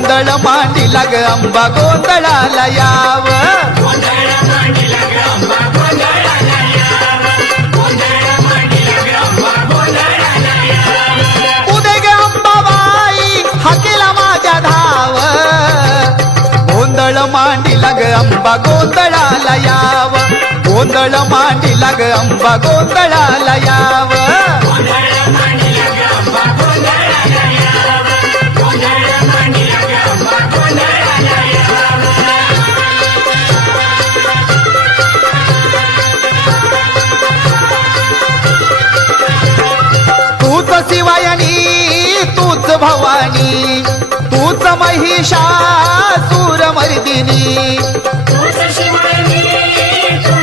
गोंधळ मांडीला ग अंबा गोंधळाला याव उदे ग अंबाबाई हाकेला माझ्या धाव गोंधळ मांडीला ग अंबा गोंधळाला याव गोंधळ मांडीला ग अंबा गोंधळाला याव तूच शिवायनी तूच भवानी तूच महिषासुर मर्दिनी